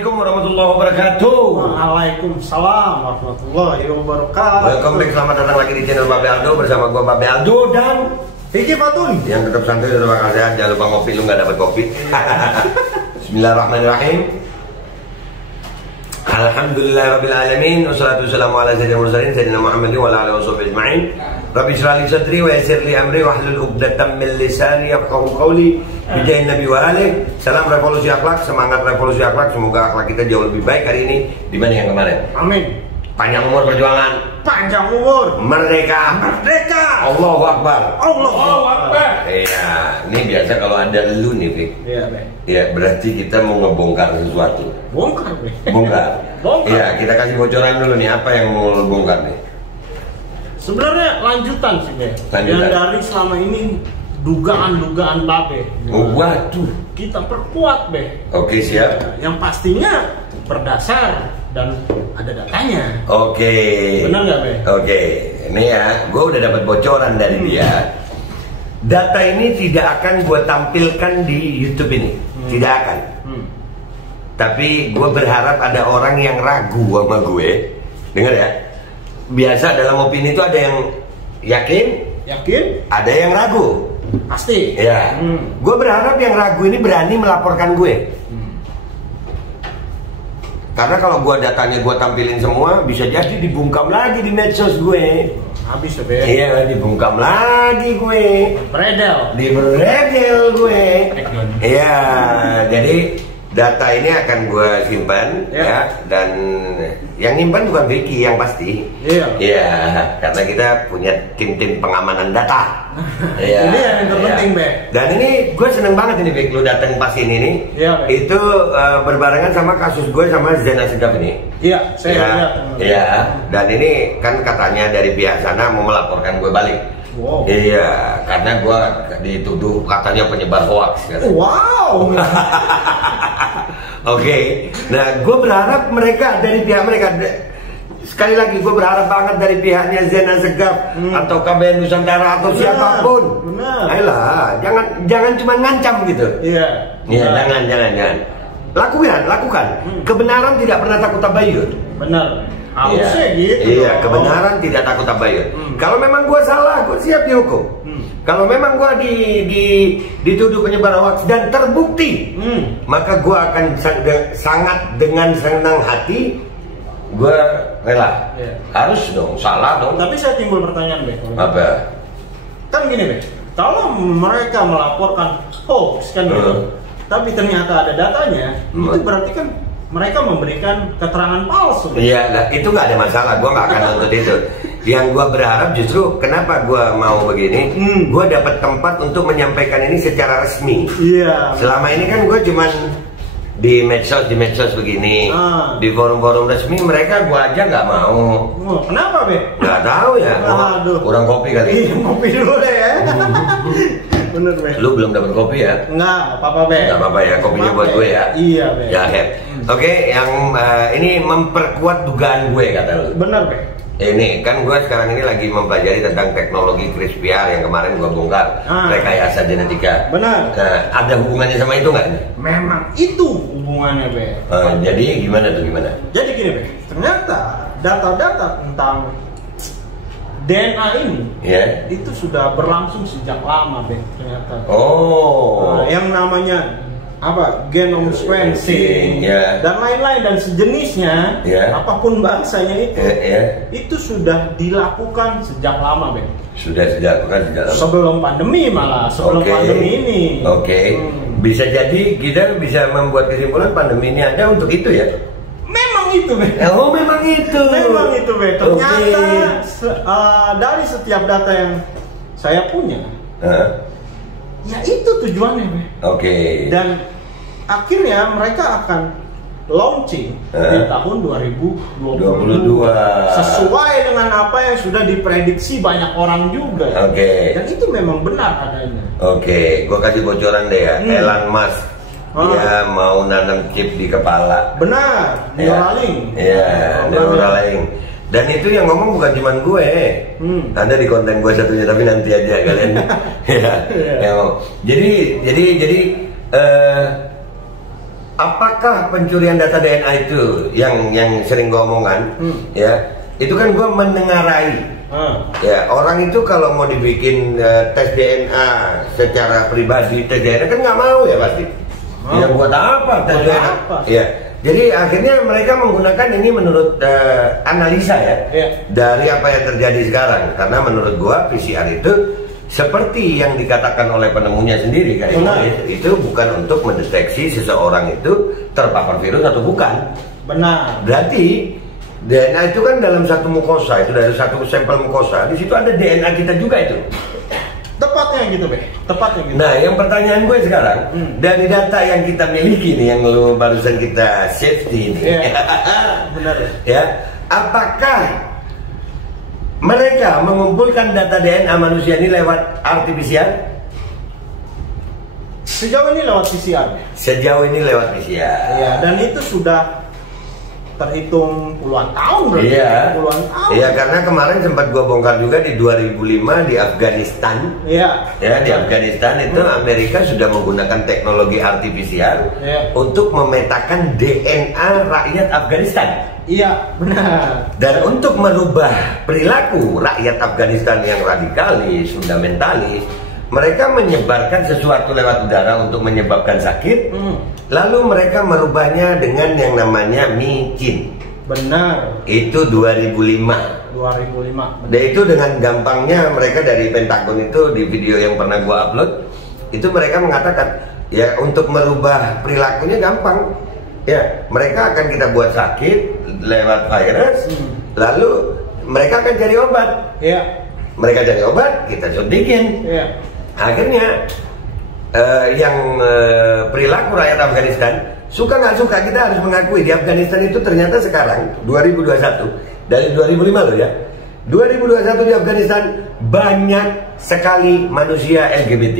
Assalamualaikum warahmatullahi wabarakatuh. Waalaikumsalam warahmatullahi wabarakatuh. Welcome back, selamat datang lagi di channel Babe Aldo bersama gua Babe Aldo dan Vicky Fatun. yang tetap santai dan bakal sehat. Jangan lupa ngopi, lu nggak dapat kopi. Bismillahirrahmanirrahim. Alhamdulillahirabbil alamin wassalatu wassalamu ala sayyidil mursalin sayyidina Muhammadin wa ala alihi washabbihi ajma'in. Rabbi shrah li sadri wa yassir li amri wahlul 'uqdatam min lisani yafqahu qawli. Bijahin Nabi wa alihi. Salam revolusi akhlak, semangat revolusi akhlak. Semoga akhlak kita jauh lebih baik hari ini dibanding yang kemarin. Amin. Panjang umur perjuangan, Panjang umur, merdeka, merdeka. Allahu Akbar. Allahu Akbar. Iya, ini biasa kalau ada lu nih, Fik. Iya, Be. Ya, berarti kita mau ngebongkar sesuatu. Bongkar, Be. Bongkar. Bongkar. Iya, kita kasih bocoran dulu nih, apa yang mau lu bongkar nih? Sebenarnya lanjutan sih, Be. Lanjutan. Yang dari selama ini dugaan-dugaan Babe. Waduh. Kita perkuat, Be. Oke, siap. Yang pastinya berdasar dan ada datanya. Oke. Benar nggak, Be? Oke. Ini ya, gue udah dapat bocoran dari dia. Data ini tidak akan gue tampilkan di YouTube ini. Tidak akan. Tapi gue berharap ada orang yang ragu sama gue. Dengar ya. Biasa dalam opini itu ada yang yakin, ada yang ragu. Pasti. Ya. Gue berharap yang ragu ini berani melaporkan gue. Karena kalau gue datanya gue tampilin semua, bisa jadi dibungkam lagi di medsos gue. Habis ya, Be. Iya, dibungkam lagi gue. Diberedel gue. Iya, jadi data ini akan gue simpan ya. Dan yang nyimpan bukan Vicky yang pasti. Iya, karena kita punya tim-tim pengamanan data. Iya. Ini yang terpenting, Be. Dan ini gue seneng banget ini, Vicky, lu datang pas ini nih. Iya, Be. Itu berbarengan sama kasus gue sama Zena Segaf ini. Iya, saya lihat. Iya, dan ini kan katanya dari pihak sana mau melaporkan gue balik. Wow. Iya, karena gue dituduh katanya penyebar hoax. Wow. Oke, nah gue berharap mereka dari pihak mereka. Sekali lagi gue berharap banget dari pihaknya Zena Segaf atau KBN Nusantara atau siapapun. Benar. Ayolah, jangan cuma ngancam gitu. Iya. Iya, jangan. Lakukan. Kebenaran tidak pernah takut tabayun. Benar. Harusnya gitu. Iya, kebenaran tidak takut tabayun. Kalau memang gue salah, gue siap dihukum. Kalau memang gue dituduh penyebar hoax dan terbukti, maka gue akan sangat dengan senang hati gue rela. Harus dong, salah dong. Tapi saya timbul pertanyaan, Be. Apa? Kan gini, Be. Kalau mereka melaporkan hoax kan gitu, tapi ternyata ada datanya, itu berarti kan mereka memberikan keterangan palsu. Iya, nah, itu nggak ada masalah. Gue nggak akan nonton itu. Yang gue berharap justru kenapa gue mau begini, gue dapat tempat untuk menyampaikan ini secara resmi. Iya. Selama ini kan gue cuman di medsos begini, di forum-forum resmi mereka gue aja nggak mau. Kenapa, Be? Nggak tahu ya. Kurang kopi kali. Iya, kopi dulu deh ya. Bener, Be. Lu belum dapat kopi ya? Nggak apa-apa, Be. Nggak apa-apa ya, kopinya buat gue ya. Iya, Be. Ya, Oke, yang ini memperkuat dugaan gue kata lu. Bener, Be. Ini kan gue sekarang ini lagi mempelajari tentang teknologi CRISPR yang kemarin gue bongkar, rekayasa genetika. Benar. Ada hubungannya sama itu nggak? Memang itu hubungannya, Be. Jadi gimana tuh gimana? Jadi gini, Be. Ternyata data-data tentang DNA ini itu sudah berlangsung sejak lama, Be. Ternyata. Yang namanya genome sequencing dan lain-lain dan sejenisnya, apapun bangsanya itu sudah dilakukan sejak lama, Be. Sudah dilakukan sejak lama. Sebelum pandemi malah, sebelum pandemi ini. Bisa jadi kita bisa membuat kesimpulan pandemi ini ada untuk itu ya. Memang itu, Be. Memang itu. Memang itu, Be. Ternyata dari setiap data yang saya punya, ya itu tujuannya, Be. Dan akhirnya mereka akan launching di tahun 2022 sesuai dengan apa yang sudah diprediksi banyak orang juga. Dan itu memang benar adanya. Gua kasih bocoran deh ya. Elon Musk dia mau nanam chip di kepala. Benar, Neuralink. Neuralink. Dan itu yang ngomong bukan cuma gue. Ada di konten gue satunya, tapi nanti aja kalian. Jadi apakah pencurian data DNA itu yang sering gue omongan, ya, itu kan gue menengarai. Ya, orang itu kalau mau dibikin tes DNA secara pribadi, tes DNA kan nggak mau ya pasti. Ya buat apa tes DNA? Ya, jadi akhirnya mereka menggunakan ini menurut analisa ya, dari apa yang terjadi sekarang. Karena menurut gue PCR itu seperti yang dikatakan oleh penemunya sendiri kan, itu bukan untuk mendeteksi seseorang itu terpapar virus atau bukan. Benar. Berarti DNA itu kan dalam satu mukosa, itu dari satu sampel mukosa, di situ ada DNA kita juga itu. Tepatnya gitu, Be. Tepatnya gitu. Nah, yang pertanyaan gue sekarang, dari data yang kita miliki nih, yang lu barusan kita safety ini, benar ya, apakah mereka mengumpulkan data DNA manusia ini lewat RT-PCR? Sejauh ini lewat PCR. Sejauh ini lewat PCR. Iya, dan itu sudah terhitung puluhan tahun berarti. Iya. Puluhan tahun. Iya, karena kemarin sempat gua bongkar juga di 2005 di Afghanistan. Iya. Ya, di Afghanistan itu Amerika sudah menggunakan teknologi RT-PCR untuk memetakan DNA rakyat Afghanistan. Iya, benar. Dan untuk merubah perilaku rakyat Afghanistan yang radikalis, fundamentalis, mereka menyebarkan sesuatu lewat udara untuk menyebabkan sakit, lalu mereka merubahnya dengan yang namanya micin. Benar. Itu 2005. 2005. Dan itu dengan gampangnya mereka dari Pentagon itu di video yang pernah gua upload, itu mereka mengatakan ya untuk merubah perilakunya gampang. Ya, mereka akan kita buat sakit lewat virus, lalu mereka akan cari obat. Ya. Mereka cari obat, kita suntikin. Ya. Akhirnya perilaku rakyat Afghanistan suka nggak suka kita harus mengakui di Afghanistan itu ternyata sekarang 2021 dari 2005 loh ya. 2021 di Afghanistan banyak sekali manusia LGBT.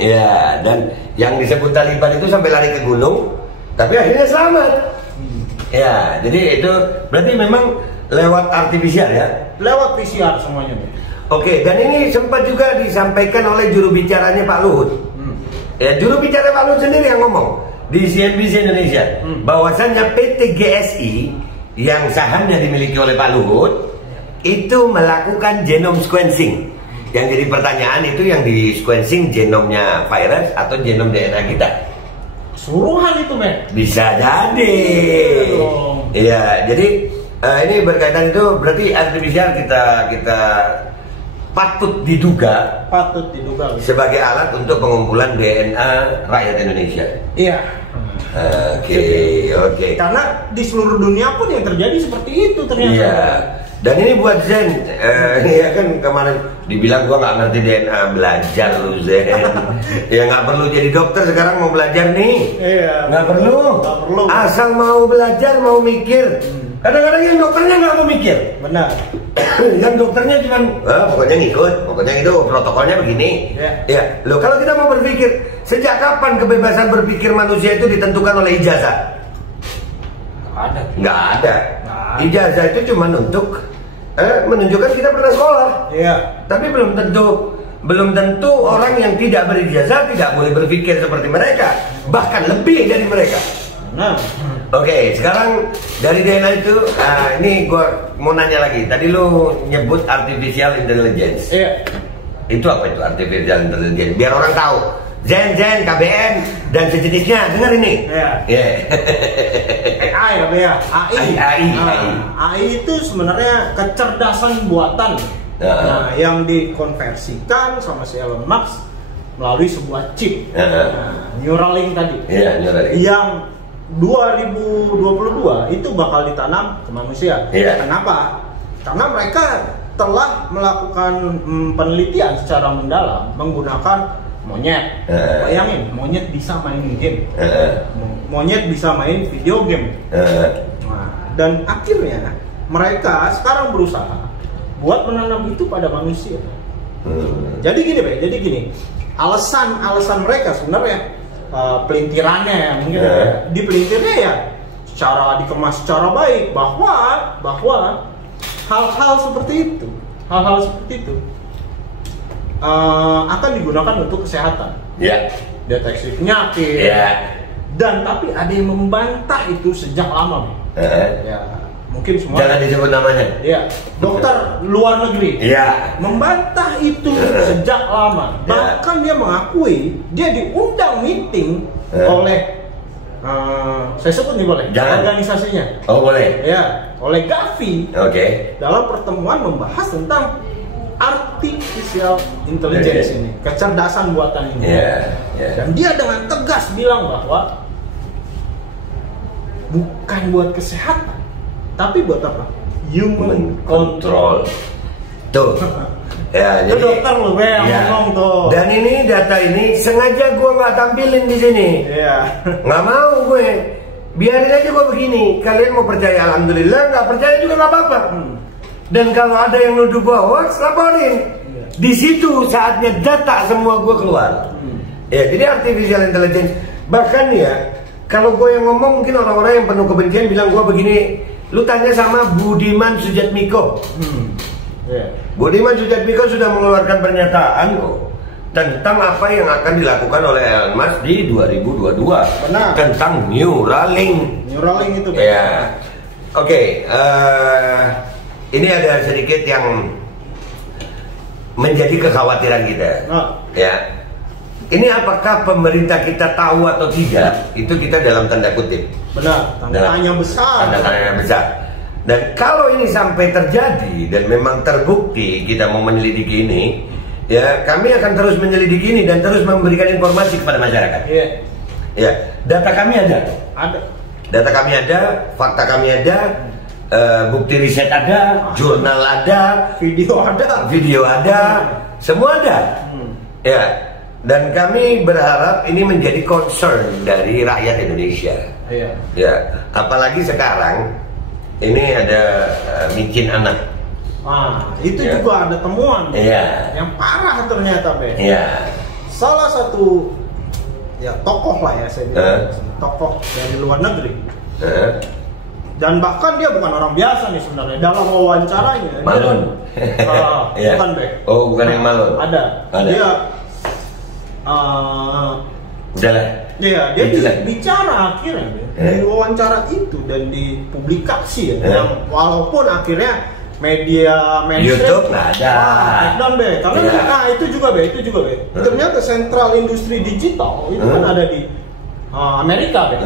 Ya, dan yang disebut Taliban itu sampai lari ke gunung, tapi akhirnya selamat. Ya, jadi itu berarti memang lewat RT-PCR ya? Lewat PCR semuanya. Oke, dan ini sempat juga disampaikan oleh juru bicaranya Pak Luhut. Ya, juru bicara Pak Luhut sendiri yang ngomong di CNBC Indonesia bahwasannya PT GSI yang sahamnya dimiliki oleh Pak Luhut itu melakukan genome sequencing. Yang jadi pertanyaan itu yang di sequencing genomnya virus atau genom DNA kita. Suruhan itu, Men. Bisa jadi. Iya, jadi ini berkaitan itu berarti RT-PCR kita patut diduga sebagai alat untuk pengumpulan DNA rakyat Indonesia. Iya. Oke. Karena di seluruh dunia pun yang terjadi seperti itu ternyata. Iya. Dan ini buat Zen, ya kan kemarin dibilang gua nggak ngerti DNA, belajar lu Zen. Ya nggak perlu jadi dokter sekarang mau belajar nih. Iya. Nggak perlu. Asal mau belajar, mau mikir. Kadang-kadang yang dokternya nggak mau mikir. Benar. Yang dokternya cuman, pokoknya ngikut, pokoknya itu protokolnya begini. Ya. Loh kalau kita mau berpikir, sejak kapan kebebasan berpikir manusia itu ditentukan oleh ijazah? Nggak ada. Ijazah itu cuma untuk menunjukkan kita pernah sekolah. Iya. Tapi belum tentu orang yang tidak berijazah tidak boleh berpikir seperti mereka, bahkan lebih dari mereka. Nah. Oke, sekarang dari DNA itu, ini gue mau nanya lagi. Tadi lu nyebut artificial intelligence. Iya. Itu apa itu artificial intelligence? Biar orang tahu. Zen, KBN, dan sejenisnya. Dengar ini. Iya. AI ya, AI itu sebenarnya kecerdasan buatan. Nah, yang dikonversikan sama si Elon Musk melalui sebuah chip. Neuralink tadi. Iya, Neuralink. Yang 2022 itu bakal ditanam ke manusia. Kenapa? Karena mereka telah melakukan penelitian secara mendalam menggunakan monyet. Bayangin, monyet bisa main game. Monyet bisa main video game. Nah, dan akhirnya mereka sekarang berusaha buat menanam itu pada manusia. Jadi gini, alasan mereka sebenarnya pelintirannya mungkin dipelintirnya ya secara dikemas secara baik bahwa hal-hal seperti itu akan digunakan untuk kesehatan, deteksi penyakit, Dan tapi ada yang membantah itu sejak lama. Ya, mungkin semua. Jangan disebut namanya. Ya, dokter luar negeri. Ya. Membantah itu sejak lama. Bahkan dia mengakui dia diundang meeting oleh saya sebut nih boleh? Jangan. Organisasinya. Oh boleh. Ya, oleh Gavi. Oke. Dalam pertemuan membahas tentang artificial intelligence ini, kecerdasan buatan ini. Dan dia dengan tegas bilang bahwa bukan buat kesehatan, tapi buat apa? Human control. Tuh. Ya, itu dokter lu yang ngomong tuh. Dan ini data ini sengaja gue nggak tampilin di sini. Iya. Nggak mau gue. Biarin aja gue begini. Kalian mau percaya alhamdulillah, nggak percaya juga nggak apa-apa. Dan kalau ada yang nuduh gue hoax, laporin. Di situ saatnya data semua gue keluar. Ya, jadi artificial intelligence. Bahkan ya, kalau gue yang ngomong mungkin orang-orang yang penuh kebencian bilang gue begini. Lu tanya sama Budiman Sujatmiko. Budiman Sujatmiko sudah mengeluarkan pernyataan tentang apa yang akan dilakukan oleh Elon Musk di 2022. Benar. Tentang Neuralink. Neuralink itu. Ya. Oke. Ini ada sedikit yang menjadi kekhawatiran kita. Ya. Ini apakah pemerintah kita tahu atau tidak? Itu kita dalam tanda kutip. Benar. Tanda tanya besar. Tanda tanya besar. Dan kalau ini sampai terjadi dan memang terbukti kita mau menyelidiki ini, ya kami akan terus menyelidiki ini dan terus memberikan informasi kepada masyarakat. Iya. Ya, data kami ada. Ada. Data kami ada, fakta kami ada, bukti riset ada, jurnal ada, video ada, semua ada. Ya. Dan kami berharap ini menjadi concern dari rakyat Indonesia. Iya. Ya, apalagi sekarang ini ada micin anak. Itu juga ada temuan yang parah ternyata, Be. Salah satu tokoh lah ya, saya bilang, tokoh dari luar negeri. Dan bahkan dia bukan orang biasa nih sebenarnya. Dalam wawancaranya Malon. Bukan, Be. Oh, bukan yang Malon. Ada. Dia udahlah. Iya, dia bicara akhirnya di wawancara itu dan di publikasi yang walaupun akhirnya media YouTube nggak ada. Karena itu juga Be. Ternyata sentral industri digital itu kan ada di Amerika Be.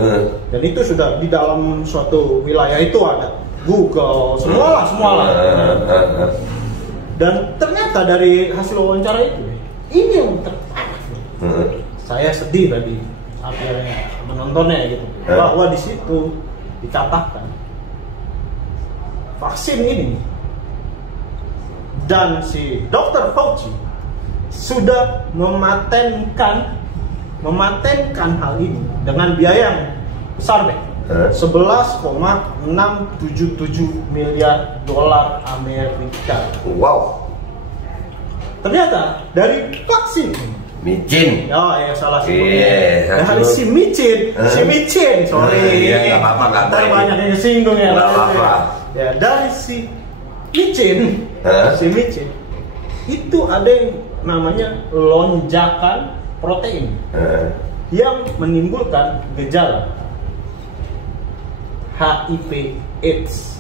Dan itu sudah di dalam suatu wilayah itu ada Google, semua lah. Dan ternyata dari hasil wawancara itu ini yang terparah. Saya sedih tadi akhirnya menontonnya gitu, bahwa di situ dikatakan vaksin ini dan si Dr. Fauci sudah mematenkan hal ini dengan biaya yang besar deh, 11,677 miliar dolar Amerika. Wow. Ternyata dari vaksin micin. Oh ya, salah sih. Dari si micin, sorry. Nggak apa-apa. Banyak yang kesinggung ya. Nggak apa-apa. Ya, dari si micin, itu ada yang namanya lonjakan protein yang menimbulkan gejala HIV/AIDS.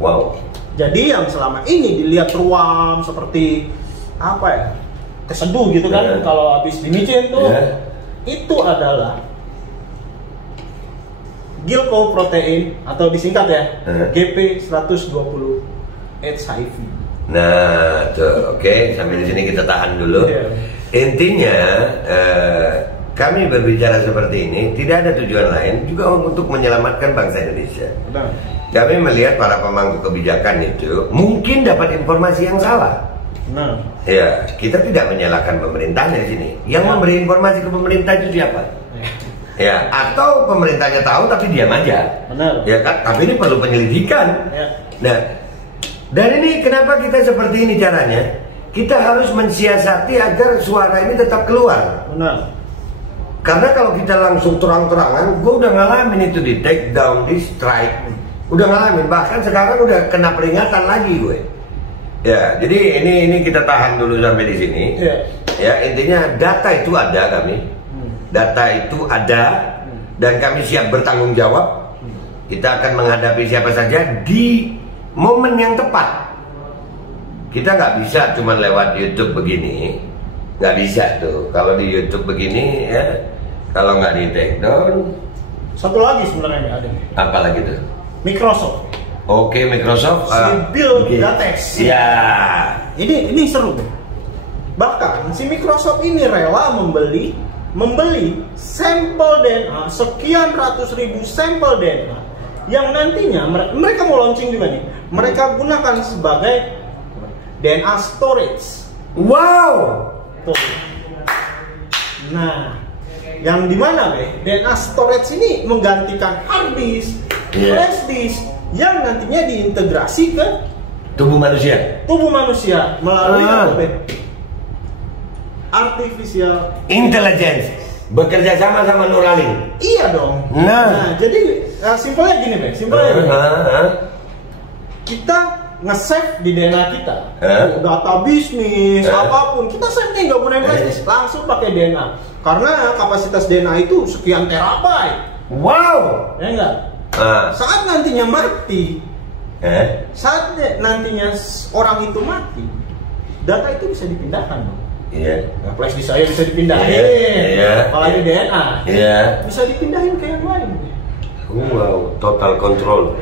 Wow. Jadi yang selama ini dilihat ruam seperti apa ya? Keseduh gitu kan, kalau habis dimicin tuh itu adalah glycoprotein atau disingkat ya GP120 HIV. Nah, tuh, oke. Sampai di sini kita tahan dulu. Intinya kami berbicara seperti ini tidak ada tujuan lain juga untuk menyelamatkan bangsa Indonesia. Kami melihat para pemangku kebijakan itu mungkin dapat informasi yang salah. Ya, kita tidak menyalahkan pemerintahnya di sini. Yang memberi informasi ke pemerintah itu siapa? Ya, atau pemerintahnya tahu tapi diam aja. Ya kan? Tapi ini perlu penyelidikan. Nah, dan ini kenapa kita seperti ini caranya? Kita harus mensiasati agar suara ini tetap keluar. Karena kalau kita langsung terang-terangan, gue udah ngalamin itu di take down, di strike, udah ngalamin. Bahkan sekarang udah kena peringatan lagi gue. Ya, jadi ini kita tahan dulu sampai di sini. Ya, intinya data itu ada kami. Data itu ada dan kami siap bertanggung jawab. Kita akan menghadapi siapa saja di momen yang tepat. Kita nggak bisa cuma lewat YouTube begini, nggak bisa tuh. Kalau di YouTube begini ya, kalau nggak di take down. Satu lagi sebenarnya ada. Apa lagi tuh? Microsoft. Oke, Microsoft. Si Bill Gates. Ya. Ini seru. Bahkan si Microsoft ini rela membeli sampel DNA, sekian ratus ribu sampel DNA yang nantinya mereka mau launching juga nih. Mereka gunakan sebagai DNA storage. Wow. Tuh. Nah, yang dimana DNA storage ini menggantikan hard disk, flash disk yang nantinya diintegrasi ke tubuh manusia melalui artificial intelligence, bekerja sama Neuralink. Iya dong. Nah jadi simpelnya gini kita nge-save di DNA kita, data bisnis apapun kita save-nya nggak gunain flash, langsung pakai DNA karena kapasitas DNA itu sekian terabyte. Wow. Ya enggak? Saat nantinya mati, saat nantinya orang itu mati, data itu bisa dipindahkan dong. Iya. Nah, flash disk saya bisa dipindahin. Apalagi DNA. Bisa dipindahin ke yang lain. Wow, total control.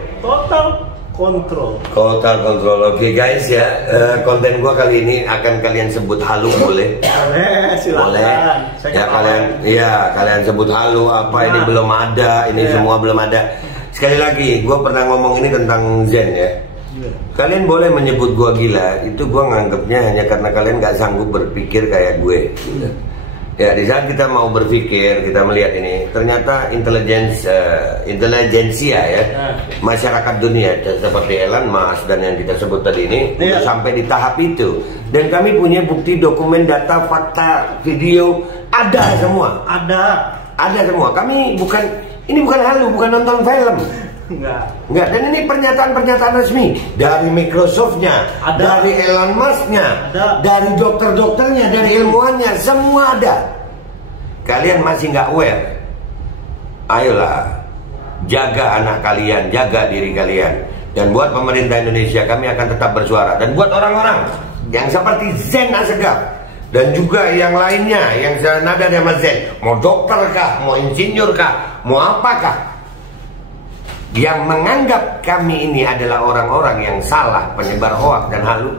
Oke guys ya, konten gua kali ini akan kalian sebut halu boleh? Boleh, silakan. Kalian sebut halu apa ini belum ada, ini semua belum ada. Sekali lagi, gua pernah ngomong ini tentang Zen ya. Kalian boleh menyebut gua gila, itu gua nganggapnya hanya karena kalian nggak sanggup berpikir kayak gue. Ya, di saat kita mau berpikir, kita melihat ini, ternyata intelijensia ya, masyarakat dunia seperti Elon Musk dan yang kita sebut tadi ini udah sampai di tahap itu. Dan kami punya bukti, dokumen, data, fakta, video, ada semua. Ada semua. Kami ini bukan halu, bukan nonton film. Enggak, dan ini pernyataan resmi dari Microsoft-nya, dari Elon Musk-nya, dari dokter-dokternya, dari ilmuwannya, semua ada. Kalian masih nggak aware? Ayolah, jaga anak kalian, jaga diri kalian. Dan buat pemerintah Indonesia, kami akan tetap bersuara. Dan buat orang-orang yang seperti Zen Assegaf dan juga yang lainnya yang senada sama Zen, mau dokter kah, mau insinyur kah, mau apakah, yang menganggap kami ini adalah orang-orang yang salah, penyebar hoak dan halu,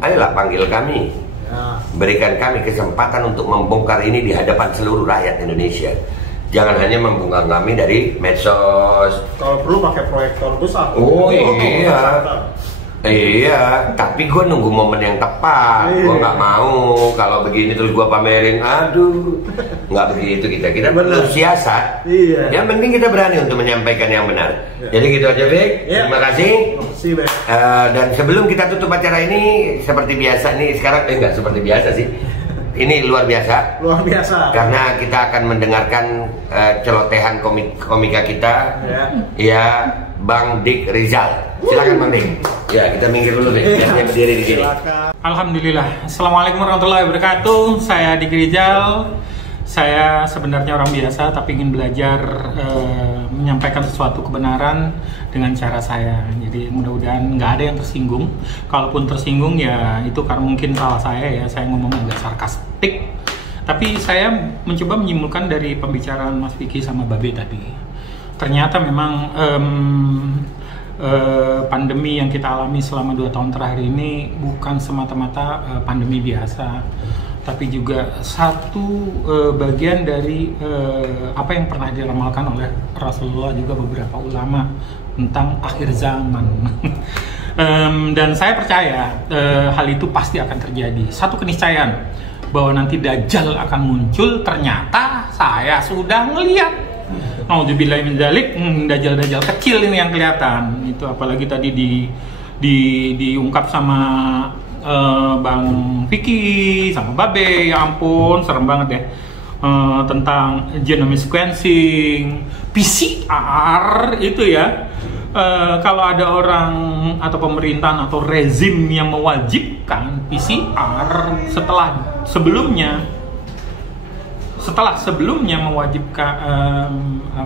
ayolah panggil kami, berikan kami kesempatan untuk membongkar ini di hadapan seluruh rakyat Indonesia. Jangan hanya membongkar kami dari medsos. Kalau perlu pakai proyektor besar. Oh iya, tapi gue nunggu momen yang tepat. Gue nggak mau kalau begini terus gue pamerin. Aduh, nggak begitu kita perlu siasat. Yang penting kita berani untuk menyampaikan yang benar. Jadi gitu aja, Vic. Terima kasih. Dan sebelum kita tutup acara ini, seperti biasa nih sekarang, nggak seperti biasa sih. Ini luar biasa. Karena kita akan mendengarkan celotehan komika kita, ya Bang Dik Rizal. Silakan Bang Dik. Ya, kita minggir dulu nih, biasanya berdiri di sini. Alhamdulillah. Assalamualaikum warahmatullahi wabarakatuh. Saya Dik Rizal. Saya sebenarnya orang biasa, tapi ingin belajar menyampaikan sesuatu kebenaran dengan cara saya. Jadi mudah-mudahan nggak ada yang tersinggung. Kalaupun tersinggung ya itu karena mungkin salah saya ya. Saya ngomong agak sarkastik. Tapi saya mencoba menyimpulkan dari pembicaraan Mas Vicky sama Babe tadi. Ternyata memang pandemi yang kita alami selama 2 tahun terakhir ini bukan semata-mata pandemi biasa, tapi juga satu bagian dari apa yang pernah diramalkan oleh Rasulullah juga beberapa ulama tentang akhir zaman. Dan saya percaya hal itu pasti akan terjadi. Satu keniscayaan bahwa nanti Dajjal akan muncul, ternyata saya sudah ngelihat. Nauzubillahi min dzalik, Dajjal kecil ini yang kelihatan. Itu apalagi tadi diungkap sama Bang Vicky sama Babe, ya ampun serem banget ya, tentang genome sequencing, PCR itu ya. Kalau ada orang atau pemerintahan atau rezim yang mewajibkan PCR sebelumnya setelah sebelumnya mewajibkan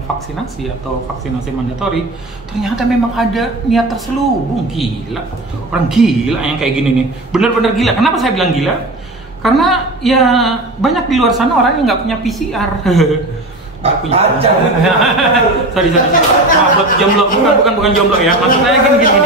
vaksinasi atau vaksinasi mandatori, ternyata memang ada niat terselubung. Gila, orang gila yang kayak gini nih, bener-bener gila. Kenapa saya bilang gila? Karena ya banyak di luar sana orang yang nggak punya PCR. Sorry. Buat jomblo, bukan jomblo ya. Maksud saya gini.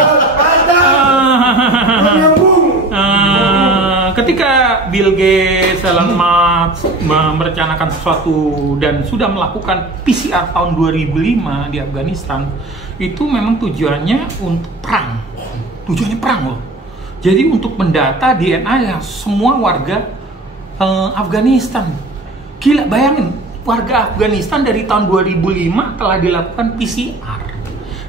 Ketika Bill Gates, Elon Musk merencanakan sesuatu dan sudah melakukan PCR tahun 2005 di Afghanistan, itu memang tujuannya untuk perang. Tujuannya perang loh. Jadi untuk mendata DNA yang semua warga Afghanistan. Gila, bayangin, warga Afghanistan dari tahun 2005 telah dilakukan PCR.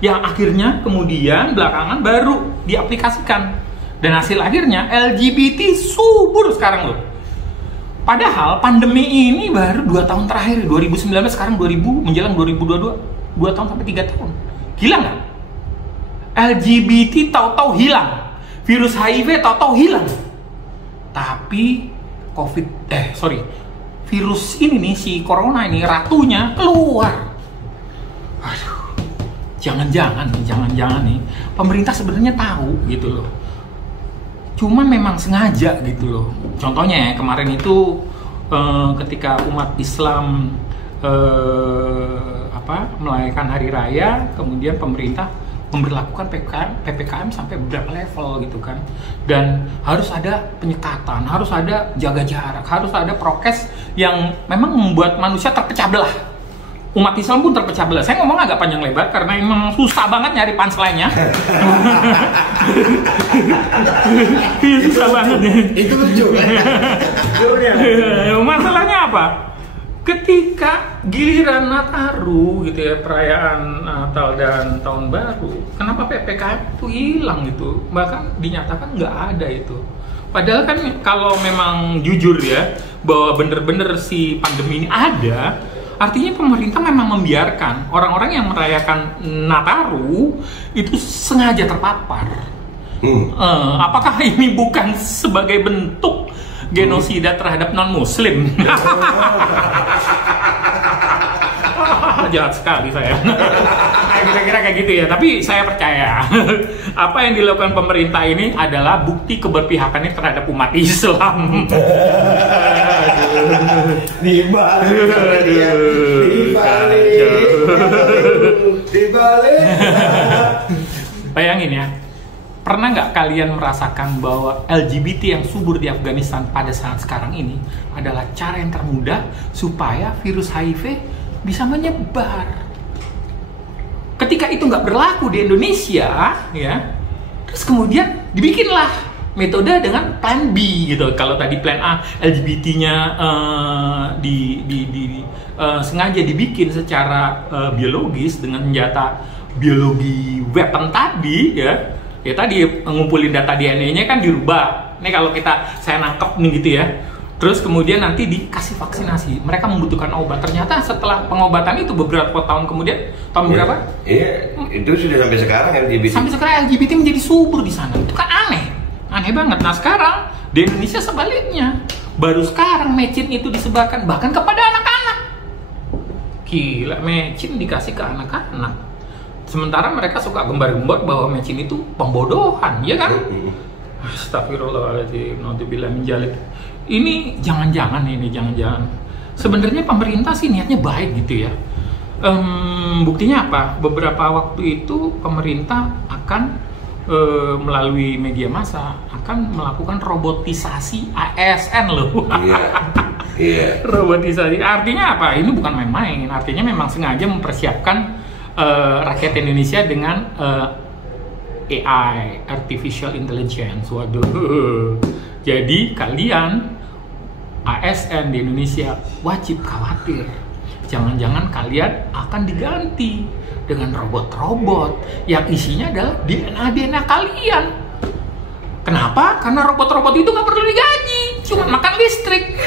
Yang akhirnya kemudian belakangan baru diaplikasikan. Dan hasil akhirnya LGBT subur sekarang loh. Padahal pandemi ini baru 2 tahun terakhir, 2019 sekarang 2000 menjelang 2022, 2 tahun sampai 3 tahun. Gila nggak? LGBT tahu-tahu hilang, virus HIV tahu-tahu hilang. Tapi virus ini nih, si corona ini, ratunya keluar. Aduh, jangan-jangan nih, pemerintah sebenarnya tahu gitu loh. Cuman memang sengaja gitu loh. Contohnya ya, kemarin itu ketika umat Islam merayakan hari raya, kemudian pemerintah memberlakukan PPKM sampai beberapa level gitu kan. Dan harus ada penyekatan, harus ada jaga jarak, harus ada prokes yang memang membuat manusia terpecah belah. Umat Islam pun terpecah belah. Saya ngomong agak panjang lebar karena emang susah banget nyari punchline-nya. Susah banget. Itu lucu kan? Masalahnya apa? Ketika giliran Nataru gitu ya, perayaan Natal dan Tahun Baru, kenapa PPKM itu hilang gitu? Bahkan dinyatakan nggak ada itu. Padahal kan kalau memang jujur ya, bahwa bener-bener si pandemi ini ada, artinya pemerintah memang membiarkan orang-orang yang merayakan Nataru itu sengaja terpapar. Apakah ini bukan sebagai bentuk genosida terhadap non-Muslim? Jahat sekali saya. Kira-kira kayak gitu ya. Tapi saya percaya apa yang dilakukan pemerintah ini adalah bukti keberpihakannya terhadap umat Islam. Dibalik. Bayangin ya, pernah nggak kalian merasakan bahwa LGBT yang subur di Afghanistan pada saat sekarang ini adalah cara yang termudah supaya virus HIV bisa menyebar. Ketika itu nggak berlaku di Indonesia, ya, terus kemudian dibikinlah metode dengan plan B gitu. Kalau tadi plan A LGBT-nya sengaja dibikin secara biologis dengan senjata biologi weapon tadi, ya tadi ngumpulin data DNA-nya kan dirubah. Nih kalau saya nangkep nih gitu ya. Terus kemudian nanti dikasih vaksinasi. Mereka membutuhkan obat. Ternyata setelah pengobatan itu beberapa tahun kemudian, tahun berapa? Iya, itu sudah sampai sekarang LGBT. Sampai sekarang LGBT menjadi subur di sana. Itu kan aneh banget. Nah sekarang di Indonesia sebaliknya, baru sekarang mecin itu disebarkan bahkan kepada anak-anak. Gila, mecin dikasih ke anak-anak. Sementara mereka suka gembar-gembar bahwa mecin itu pembodohan, ya kan? Astagfirullahaladzim, naudzubillah min dzalik. Ini jangan-jangan. Sebenarnya pemerintah sih niatnya baik gitu ya. Buktinya apa? Beberapa waktu itu pemerintah akan melalui media massa akan melakukan robotisasi ASN loh. Iya. Robotisasi. Artinya apa? Ini bukan main-main. Artinya memang sengaja mempersiapkan rakyat Indonesia dengan AI, Artificial Intelligence. Waduh. Jadi kalian ASN di Indonesia wajib khawatir. Jangan-jangan kalian akan diganti dengan robot-robot yang isinya adalah DNA kalian. Kenapa? Karena robot-robot itu nggak perlu digaji, cuma makan listrik.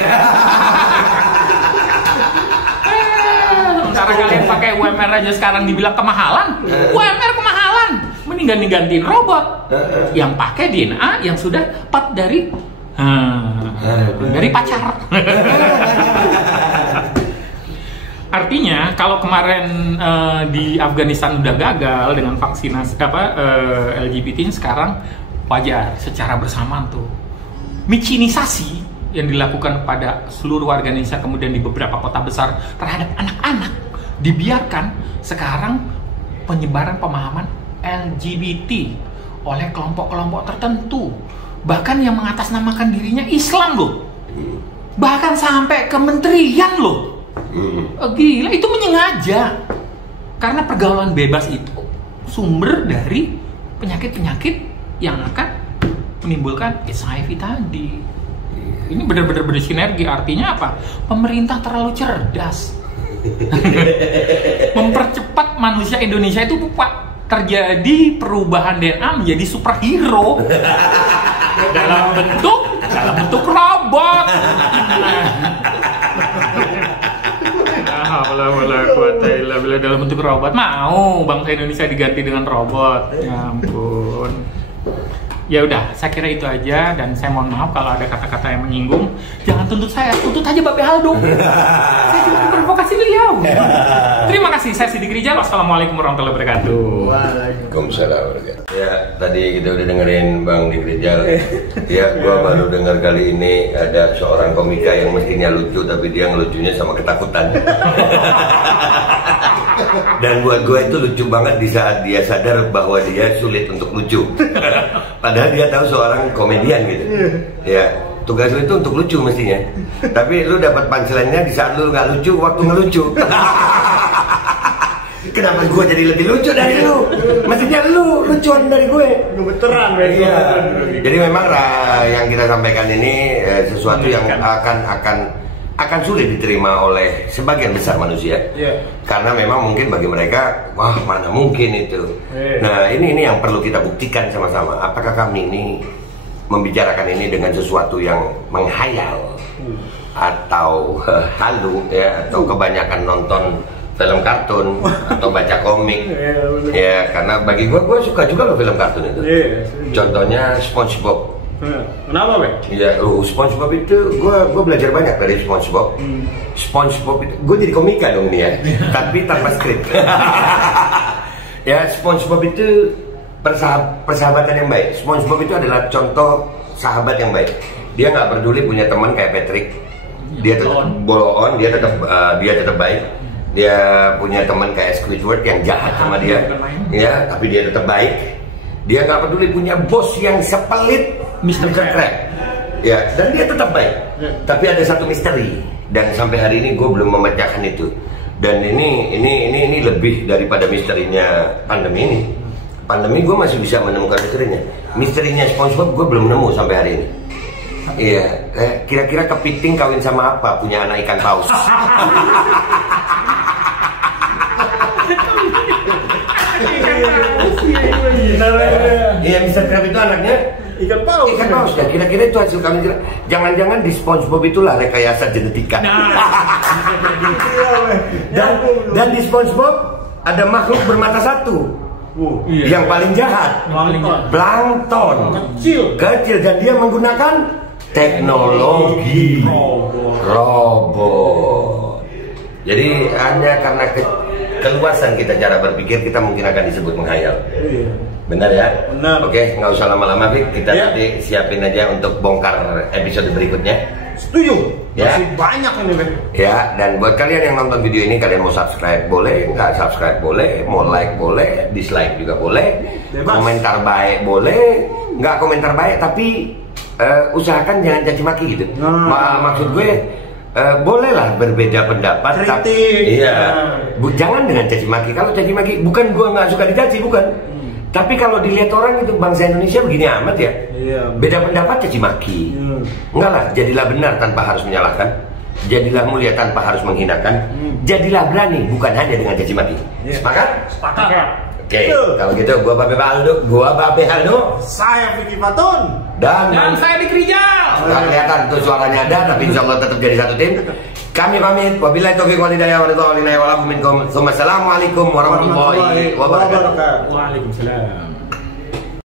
Sementara kalian pakai UMR aja sekarang dibilang kemahalan. UMR kemahalan. Mending gantiin robot yang pakai DNA yang sudah part dari pacar. Artinya kalau kemarin di Afghanistan udah gagal dengan vaksinasi LGBT, sekarang wajar secara bersamaan tuh micinisasi yang dilakukan pada seluruh warga Indonesia, kemudian di beberapa kota besar terhadap anak-anak dibiarkan. Sekarang penyebaran pemahaman LGBT oleh kelompok-kelompok tertentu, bahkan yang mengatasnamakan dirinya Islam loh, bahkan sampai kementerian loh. Gila, itu menyengaja. Karena pergaulan bebas itu sumber dari penyakit-penyakit yang akan menimbulkan HIV tadi. Ini benar-benar bersinergi. Artinya apa? Pemerintah terlalu cerdas. Mempercepat manusia Indonesia itu, Pak, terjadi perubahan DNA menjadi superhero dalam bentuk robot. Bila dalam bentuk robot, mau bangsa Indonesia diganti dengan robot? Ya ampun. Ya udah, saya kira itu aja, dan saya mohon maaf kalau ada kata-kata yang menyinggung. Jangan tuntut saya, tuntut aja Babe Aldo. Saya cuma memprovokasi beliau. Terima kasih, saya Sidik Rijal. Wassalamualaikum warahmatullahi wabarakatuh. Waalaikumsalam. Ya, tadi kita udah dengerin Bang Dik Rijal. Ya, gua baru dengar kali ini ada seorang komika yang mestinya lucu, tapi dia ngelucunya sama ketakutan. Dan buat gue itu lucu banget di saat dia sadar bahwa dia sulit untuk lucu. Padahal dia tahu seorang komedian gitu. Ya, tugas lu itu untuk lucu mestinya. Tapi lu dapat punchline-nya di saat lu nggak lucu waktu ngelucu. Kenapa gue jadi lebih lucu dari lu? Mestinya lu lucuan dari gue. Gemeteran, iya. Jadi memang yang kita sampaikan ini sesuatu yang akan sulit diterima oleh sebagian besar manusia. Karena memang mungkin bagi mereka, wah mana mungkin itu. Nah ini yang perlu kita buktikan sama-sama. Apakah kami ini membicarakan ini dengan sesuatu yang menghayal atau halu ya, atau kebanyakan nonton film kartun atau baca komik. Ya, karena bagi gue suka juga loh film kartun itu. Contohnya SpongeBob. Kenapa, Be? Ya, SpongeBob itu gue belajar banyak dari SpongeBob. SpongeBob itu gue jadi komika dong nih ya, tapi tanpa skrip. Ya, SpongeBob itu persahabatan yang baik. SpongeBob itu adalah contoh sahabat yang baik. Dia nggak peduli punya teman kayak Patrick. Dia tetap bolon, dia tetap baik. Dia punya teman kayak Squidward yang jahat sama dia, ya, tapi dia tetap baik. Dia nggak peduli punya bos yang sepelit Mr. Krab, ya, dan dia tetap baik. Tapi ada satu misteri, dan sampai hari ini gue belum memecahkan itu. Dan ini lebih daripada misterinya pandemi ini. Pandemi gue masih bisa menemukan misterinya. Misterinya SpongeBob gue belum nemu sampai hari ini. Iya, kira-kira kepiting kawin sama apa punya anak ikan paus? Iya, Mr. Krab itu anaknya ikan paus. Ikan paus ya, kira-kira itu hasil kami. Jangan-jangan di SpongeBob itulah rekayasa genetika. Dan di SpongeBob ada makhluk bermata satu. Yang paling jahat, plankton. Kecil, dan dia menggunakan teknologi robot. Jadi hanya karena keluasan kita cara berpikir, kita mungkin akan disebut menghayal. Benar ya? Benar. Oke, nggak usah lama-lama, Vic. Kita nanti siapin aja untuk bongkar episode berikutnya. Setuju. Ya. Masih banyak ini, Vic. Ya, dan buat kalian yang nonton video ini, kalian mau subscribe boleh, nggak subscribe boleh, mau like boleh, dislike juga boleh, bebas. Komentar baik boleh, nggak komentar baik tapi usahakan jangan caci maki gitu. Maksud gue bolehlah berbeda pendapat, tapi iya, jangan dengan caci maki. Kalau caci maki, bukan gue nggak suka dicaci, bukan. Tapi kalau dilihat orang itu, bangsa Indonesia begini amat ya. Beda pendapat caci maki. Enggak lah, jadilah benar tanpa harus menyalahkan. Jadilah mulia tanpa harus menghinakan. Jadilah berani bukan hanya dengan caci maki. Sepakat? Sepakat. Oke, kalau gitu gua Babe Aldo, saya Vicky Fatun, dan saya Dik Rijal. Nggak kelihatan tuh suaranya ada, tapi insya Allah tetap jadi satu tim. Kami pamit. Wabillahi taufiq wal hidayah wa ridwan minkum. Assalamualaikum warahmatullahi wabarakatuh. Waalaikumsalam.